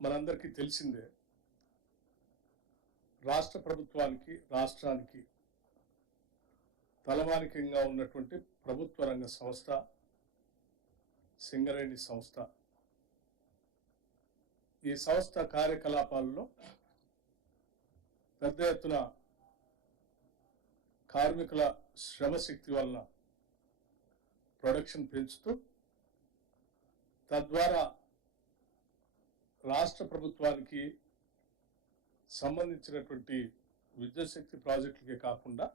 మనందరికీ తెలిసిందే, రాష్ట్ర ప్రభుత్వానికి రాష్ట్రానికి తలమానికంగా ఉన్నటువంటి ప్రభుత్వ రంగ సంస్థ సింగరేణి సంస్థ. ఈ సంస్థ కార్యకలాపాల్లో పెద్ద ఎత్తున కార్మికుల శ్రమశక్తి వలన ప్రొడక్షన్ పెంచుతూ తద్వారా రాష్ట్ర ప్రభుత్వానికి సంబంధించినటువంటి విద్యుత్ శక్తి ప్రాజెక్టులకే కాకుండా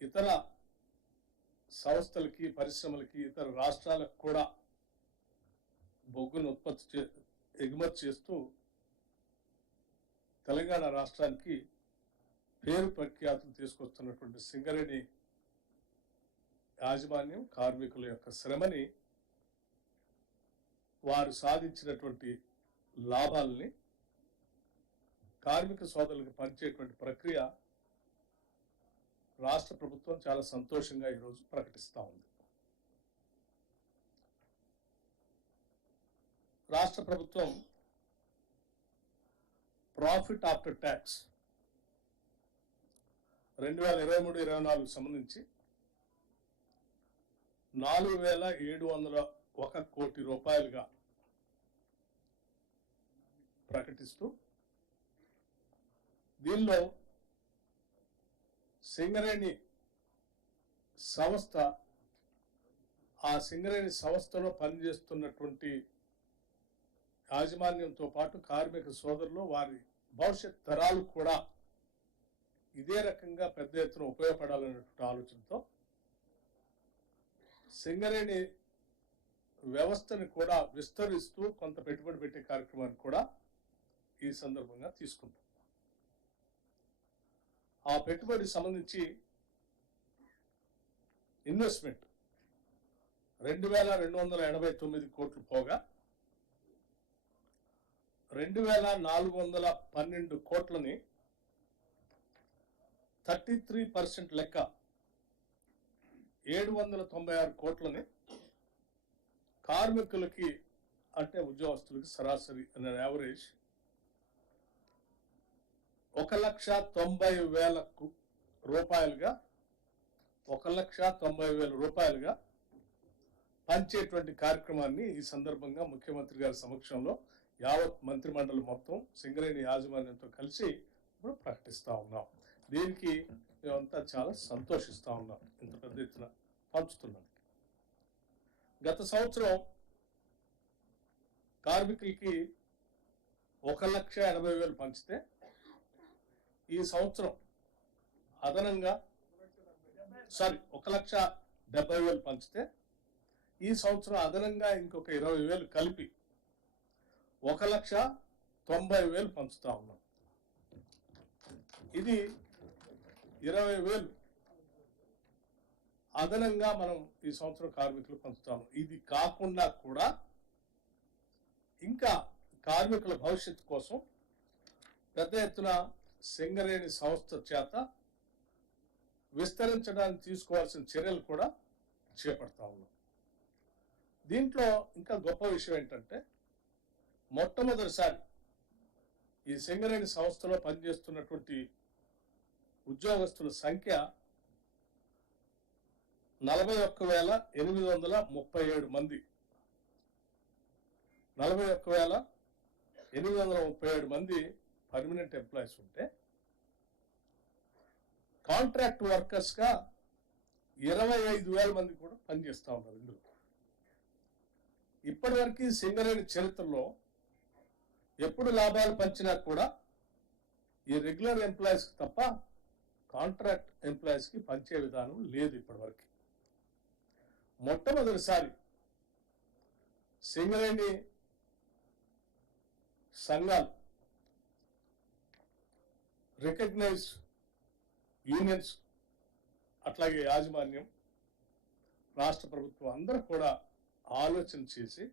ఇతర సంస్థలకి, పరిశ్రమలకి, ఇతర రాష్ట్రాలకు కూడా బొగ్గును ఎగుమతి చేస్తూ తెలంగాణ రాష్ట్రానికి పేరు ప్రఖ్యాతులు తీసుకొస్తున్నటువంటి సింగరేణి యాజమాన్యం కార్మికుల యొక్క శ్రమని, వారు సాధించినటువంటి లాభాలని కార్మిక సోదరులకు పంచేటువంటి ప్రక్రియ రాష్ట్ర ప్రభుత్వం చాలా సంతోషంగా ఈరోజు ప్రకటిస్తూ ఉంది. రాష్ట్ర ప్రభుత్వం ప్రాఫిట్ ఆఫ్టర్ ట్యాక్స్ 2023-24 సంబంధించి 4,701 కోటి రూపాయలుగా ప్రకటిస్తూ దీనిలో సింగరేణి సంస్థ, ఆ సింగరేణి సంస్థలో పనిచేస్తున్నటువంటి యాజమాన్యంతో పాటు కార్మిక సోదరులు, వారి భవిష్యత్ తరాలు కూడా ఇదే రకంగా పెద్ద ఎత్తున ఉపయోగపడాలనేటువంటి ఆలోచనతో సింగరేణి వ్యవస్థని కూడా విస్తరిస్తూ కొంత పెట్టుబడి పెట్టే కార్యక్రమాన్ని కూడా ఈ సందర్భంగా తీసుకుంటాం. ఆ పెట్టుబడి సంబంధించి ఇన్వెస్ట్మెంట్ 2,289 కోట్లు పోగా 2,412 కోట్లని 33% లెక్క 796 కోట్లని కార్మికులకి, అంటే ఉద్యోగస్తులకి సరాసరి అనే యావరేజ్ 1,90,000 రూపాయలుగా 1,90,000 రూపాయలుగా పంచేటువంటి కార్యక్రమాన్ని ఈ సందర్భంగా ముఖ్యమంత్రి గారి సమక్షంలో యావత్ మంత్రిమండలి మొత్తం సింగరేణి యాజమాన్యంతో కలిసి ఇప్పుడు ప్రకటిస్తూ ఉన్నాం. దీనికి మేమంతా చాలా సంతోషిస్తూ ఉన్నాం, ఇంత పెద్ద ఎత్తున పంచుతున్నాం. గత సంవత్సరం కార్మికులకి 1,80,000 పంచితే ఈ సంవత్సరం అదనంగా 1,70,000 పంచితే ఈ సంవత్సరం అదనంగా ఇంకొక 20,000 కలిపి 1,90,000 పంచుతా ఉన్నాం. ఇది 20,000 అదనంగా మనం ఈ సంవత్సరం కార్మికులు పంచుతాము. ఇది కాకుండా కూడా ఇంకా కార్మికుల భవిష్యత్తు కోసం పెద్ద ఎత్తున సింగరేణి సంస్థ చేత విస్తరించడానికి తీసుకోవాల్సిన చర్యలు కూడా చేపడతా ఉన్నాం. దీంట్లో ఇంకా గొప్ప విషయం ఏంటంటే, మొట్టమొదటిసారి ఈ సింగరేణి సంస్థలో పనిచేస్తున్నటువంటి ఉద్యోగస్తుల సంఖ్య 41,837 మంది. 41,837 మంది పర్మనెంట్ ఎంప్లాయీస్ ఉంటే, కాంట్రాక్ట్ వర్కర్స్గా 25,000 మంది కూడా పనిచేస్తూ ఉన్నారు. ఇందులో ఇప్పటివరకు సింగరేణి చరిత్రలో ఎప్పుడు లాభాలు పంచినా కూడా ఈ రెగ్యులర్ ఎంప్లాయీస్కి తప్ప కాంట్రాక్ట్ ఎంప్లాయీస్కి పంచే విధానం లేదు. ఇప్పటివరకు మొట్టమొదటిసారి సింగరేణి సంఘాలు, రికగ్నైజ్ యూనియన్స్, అట్లాగే యాజమాన్యం, రాష్ట్ర ప్రభుత్వం అందరూ కూడా ఆలోచన చేసి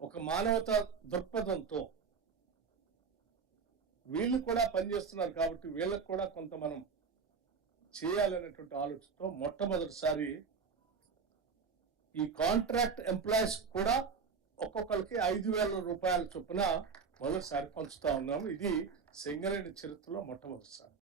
ఒక మానవతా దృక్పథంతో వీళ్ళు కూడా పనిచేస్తున్నారు కాబట్టి వీళ్ళకు కూడా కొంత మనం చేయాలనేటువంటి ఆలోచనతో మొట్టమొదటిసారి ఈ కాంట్రాక్ట్ ఎంప్లాయీస్ కూడా ఒక్కొక్కరికి 5,000 రూపాయల చొప్పున మొదటిసారి పంచుతా ఉన్నాము. ఇది సింగరేణి చరిత్రలో మొట్టమొదటిసారి.